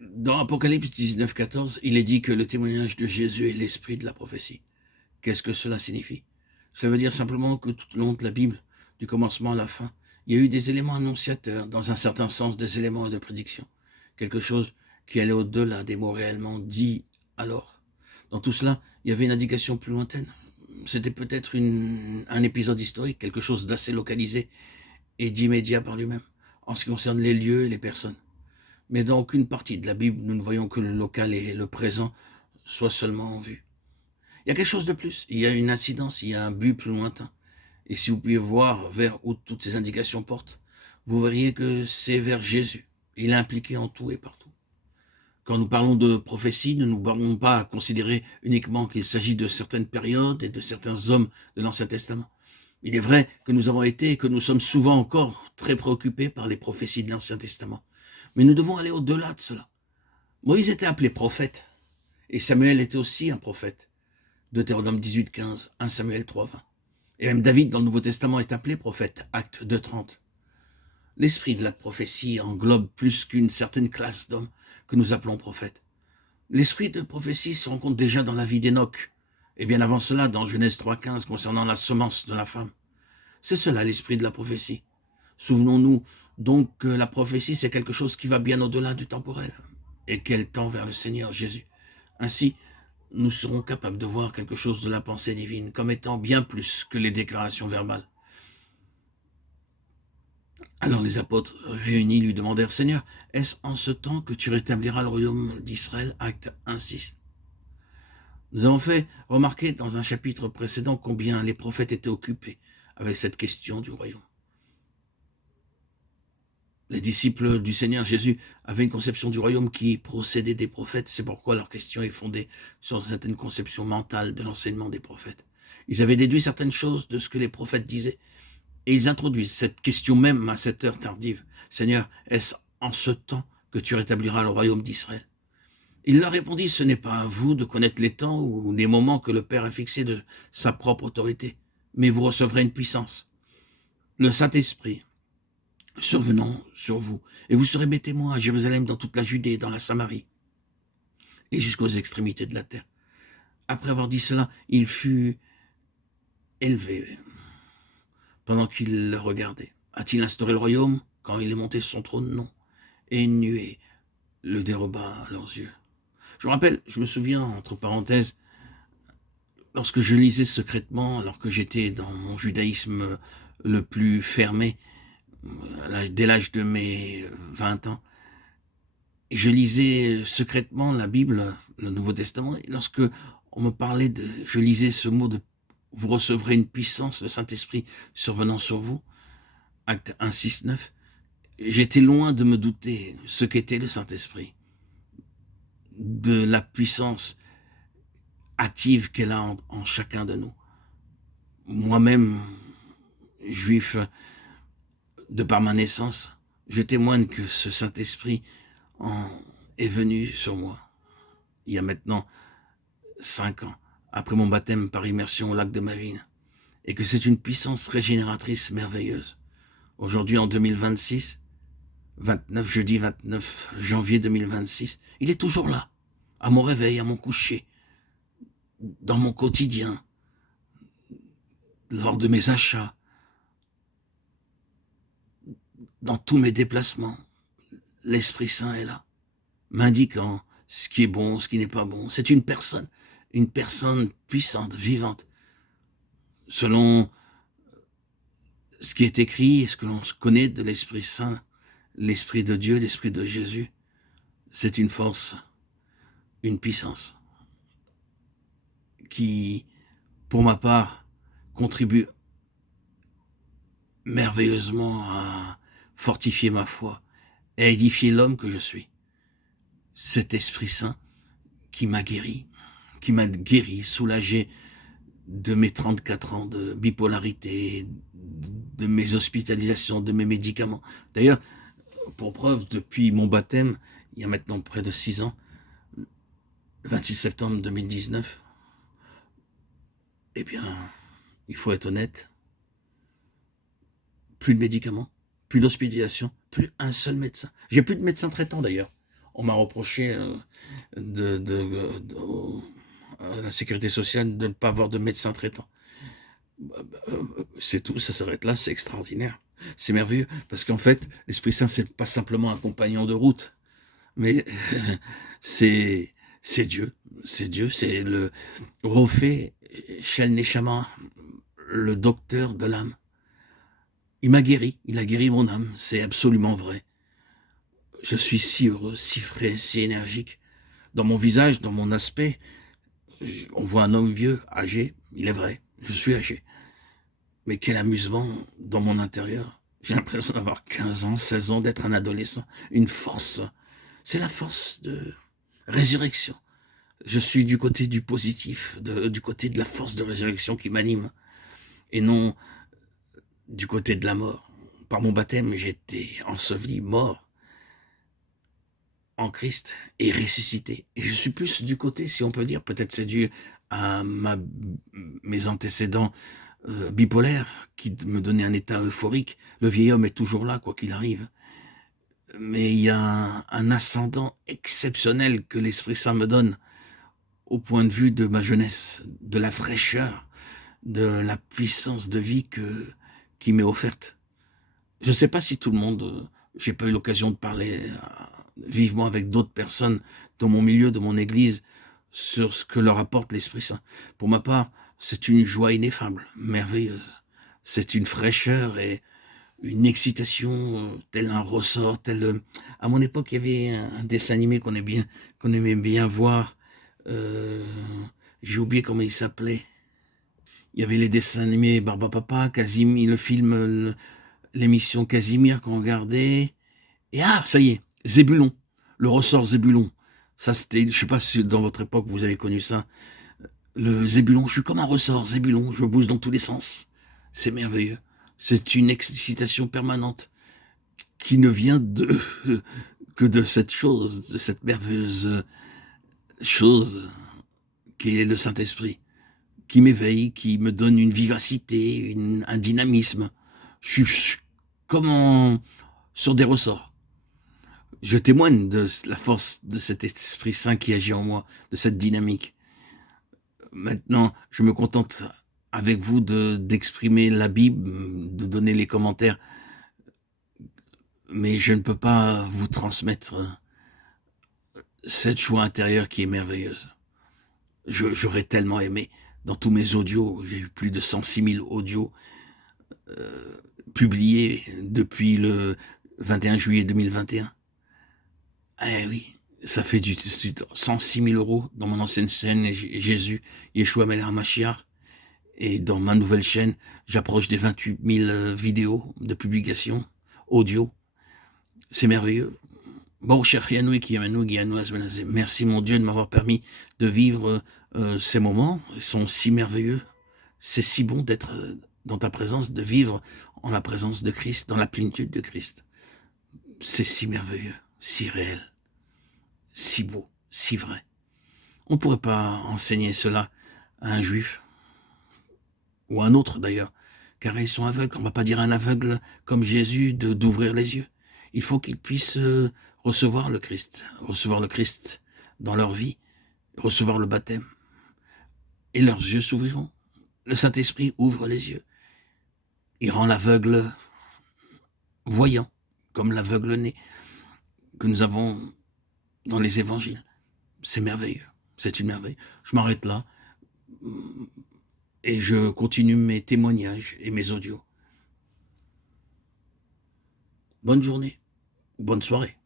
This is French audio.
Dans Apocalypse 19,14, il est dit que le témoignage de Jésus est l'esprit de la prophétie. Qu'est-ce que cela signifie? Cela veut dire simplement que tout au long de la Bible, du commencement à la fin, il y a eu des éléments annonciateurs, dans un certain sens des éléments de prédiction. Quelque chose qui allait au-delà des mots réellement dits alors. Dans tout cela, il y avait une indication plus lointaine. C'était peut-être un épisode historique, quelque chose d'assez localisé et d'immédiat par lui-même, en ce qui concerne les lieux et les personnes. Mais dans aucune partie de la Bible, nous ne voyons que le local et le présent soient seulement en vue. Il y a quelque chose de plus, il y a une incidence, il y a un but plus lointain. Et si vous pouvez voir vers où toutes ces indications portent, vous verriez que c'est vers Jésus. Il est impliqué en tout et partout. Quand nous parlons de prophétie, nous ne parlons pas à considérer uniquement qu'il s'agit de certaines périodes et de certains hommes de l'Ancien Testament. Il est vrai que nous avons été et que nous sommes souvent encore très préoccupés par les prophéties de l'Ancien Testament. Mais nous devons aller au-delà de cela. Moïse était appelé prophète, et Samuel était aussi un prophète. Deutéronome 18,15, 1 Samuel 3,20. Et même David dans le Nouveau Testament est appelé prophète, Acte 2,30. L'esprit de la prophétie englobe plus qu'une certaine classe d'hommes que nous appelons prophètes. L'esprit de prophétie se rencontre déjà dans la vie d'Enoch, et bien avant cela dans Genèse 3,15 concernant la semence de la femme. C'est cela l'esprit de la prophétie. Souvenons-nous donc que la prophétie c'est quelque chose qui va bien au-delà du temporel et qu'elle tend vers le Seigneur Jésus. Ainsi, nous serons capables de voir quelque chose de la pensée divine comme étant bien plus que les déclarations verbales. Alors les apôtres réunis lui demandèrent, Seigneur, est-ce en ce temps que tu rétabliras le royaume d'Israël? Acte 1,6. Nous avons fait remarquer dans un chapitre précédent combien les prophètes étaient occupés avec cette question du royaume. Les disciples du Seigneur Jésus avaient une conception du royaume qui procédait des prophètes. C'est pourquoi leur question est fondée sur une certaine conception mentale de l'enseignement des prophètes. Ils avaient déduit certaines choses de ce que les prophètes disaient. Et ils introduisent cette question même à cette heure tardive. Seigneur, est-ce en ce temps que tu rétabliras le royaume d'Israël? Il leur répondit, ce n'est pas à vous de connaître les temps ou les moments que le Père a fixés de sa propre autorité, mais vous recevrez une puissance. Le Saint-Esprit survenant sur vous, et vous serez mes témoins à Jérusalem, dans toute la Judée, dans la Samarie, et jusqu'aux extrémités de la terre. Après avoir dit cela, il fut élevé pendant qu'il le regardait. A-t-il instauré le royaume quand il est monté sur son trône? Non. Et une nuée le déroba à leurs yeux. Je me souviens, entre parenthèses, lorsque je lisais secrètement, alors que j'étais dans mon judaïsme le plus fermé, dès l'âge de mes 20 ans, et je lisais secrètement la Bible, le Nouveau Testament, et lorsque on me parlait je lisais ce mot de vous recevrez une puissance, le Saint-Esprit survenant sur vous, Acte 1, 6, 9, j'étais loin de me douter ce qu'était le Saint-Esprit, de la puissance active qu'elle a en chacun de nous. Moi-même, juif de par ma naissance, je témoigne que ce Saint-Esprit est venu sur moi, il y a maintenant 5 ans, après mon baptême par immersion au lac de Mavine, et que c'est une puissance régénératrice merveilleuse. Aujourd'hui, en 2026, jeudi 29 janvier 2026, il est toujours là, à mon réveil, à mon coucher, dans mon quotidien, lors de mes achats, dans tous mes déplacements. L'Esprit Saint est là, m'indiquant ce qui est bon, ce qui n'est pas bon. C'est une personne puissante, vivante, selon ce qui est écrit et ce que l'on connaît de l'Esprit Saint, l'Esprit de Dieu, l'Esprit de Jésus. C'est une force, une puissance qui, pour ma part, contribue merveilleusement à fortifier ma foi et à édifier l'homme que je suis. Cet Esprit Saint qui m'a guéri, soulagé de mes 34 ans de bipolarité, de mes hospitalisations, de mes médicaments. D'ailleurs, pour preuve, depuis mon baptême, il y a maintenant près de 6 ans, le 26 septembre 2019, eh bien, il faut être honnête, plus de médicaments, plus d'hospitalisation, plus un seul médecin. J'ai plus de médecin traitant d'ailleurs. On m'a reproché à la sécurité sociale de ne pas avoir de médecin traitant. C'est tout, ça s'arrête là, c'est extraordinaire. C'est merveilleux, parce qu'en fait, l'Esprit Saint, c'est pas simplement un compagnon de route, mais c'est Dieu. C'est Dieu, c'est le Rophé Shel Neshama, le docteur de l'âme. Il m'a guéri, il a guéri mon âme, c'est absolument vrai. Je suis si heureux, si frais, si énergique. Dans mon visage, dans mon aspect, on voit un homme vieux, âgé, il est vrai, je suis âgé. Mais quel amusement dans mon intérieur. J'ai l'impression d'avoir 15 ans, 16 ans, d'être un adolescent. Une force. C'est la force de résurrection. Je suis du côté du positif, du côté de la force de résurrection qui m'anime. Et non du côté de la mort. Par mon baptême, j'ai été enseveli, mort en Christ et ressuscité. Et je suis plus du côté, si on peut dire, peut-être c'est dû à mes antécédents bipolaires qui me donnaient un état euphorique. Le vieil homme est toujours là, quoi qu'il arrive. Mais il y a un ascendant exceptionnel que l'Esprit Saint me donne au point de vue de ma jeunesse, de la fraîcheur, de la puissance de vie qui m'est offerte. Je ne sais pas si tout le monde, j'ai pas eu l'occasion de parler vivement avec d'autres personnes dans mon milieu, de mon église, sur ce que leur apporte l'Esprit Saint. Pour ma part, c'est une joie ineffable, merveilleuse. C'est une fraîcheur et une excitation, tel un ressort, tel... À mon époque, il y avait un dessin animé qu'on aimait bien voir. J'ai oublié comment il s'appelait. Il y avait les dessins animés Barbapapa, Casimir, le film, l'émission Casimir qu'on regardait. Et ça y est, Zébulon, le ressort Zébulon. Ça, c'était, je sais pas si dans votre époque vous avez connu ça. Le Zébulon, je suis comme un ressort, Zébulon, je bouge dans tous les sens. C'est merveilleux. C'est une excitation permanente qui ne vient que de cette chose, de cette merveilleuse chose qui est le Saint-Esprit, qui m'éveille, qui me donne une vivacité, un dynamisme. Je suis comme sur des ressorts. Je témoigne de la force de cet Esprit Saint qui agit en moi, de cette dynamique. Maintenant, je me contente avec vous d'exprimer la Bible, de donner les commentaires, mais je ne peux pas vous transmettre cette joie intérieure qui est merveilleuse. J'aurais tellement aimé, dans tous mes audios, j'ai eu plus de 106 000 audios publiés depuis le 21 juillet 2021. Eh oui, ça fait du 106 000 € dans mon ancienne chaîne, Jésus, Yeshua Melech Mashiach. Et dans ma nouvelle chaîne, j'approche des 28 000 vidéos de publication, audio. C'est merveilleux. Bon, cher Yannou qui merci mon Dieu de m'avoir permis de vivre ces moments. Ils sont si merveilleux. C'est si bon d'être dans ta présence, de vivre en la présence de Christ, dans la plénitude de Christ. C'est si merveilleux, si réel, si beau, si vrai. On ne pourrait pas enseigner cela à un juif, ou à un autre d'ailleurs, car ils sont aveugles. On ne va pas dire à un aveugle comme Jésus d'ouvrir les yeux. Il faut qu'ils puissent recevoir le Christ dans leur vie, recevoir le baptême, et leurs yeux s'ouvriront. Le Saint-Esprit ouvre les yeux. Il rend l'aveugle voyant, comme l'aveugle-né que nous avons dans les évangiles. C'est merveilleux, c'est une merveille. Je m'arrête là et je continue mes témoignages et mes audios. Bonne journée, bonne soirée.